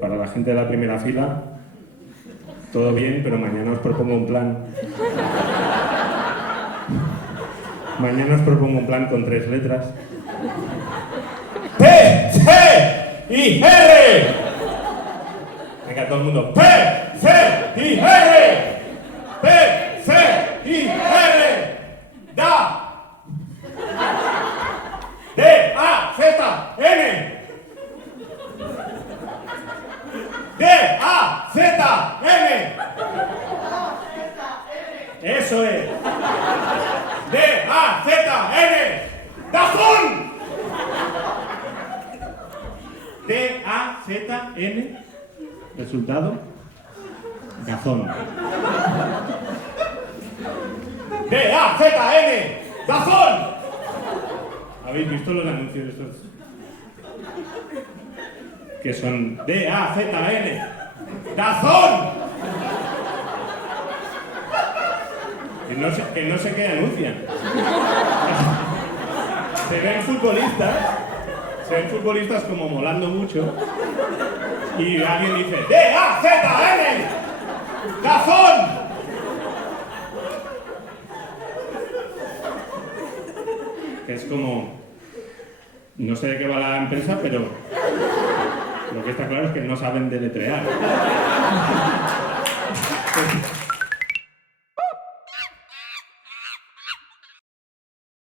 Para la gente de la primera fila, todo bien, pero mañana os propongo un plan. Mañana os propongo un plan con 3 letras. P, C y R. Venga, todo el mundo. P, C y R. P, C y R. Da. D, A, Z, N. D, A, Z, N. Eso es. D, A, Z, N. ¡Dazón! D, A, Z, N. Resultado. Dazón. D, A, Z, N. ¡Dazón! ¿Habéis visto los anuncios estos? Que son D, A, Z, N. ¡Dazón! Que no sé qué anuncian. Se ven futbolistas como molando mucho y alguien dice D, A, Z, N. ¡Dazón! Que es como, no sé de qué va la empresa, pero lo que está claro es que no saben deletrear.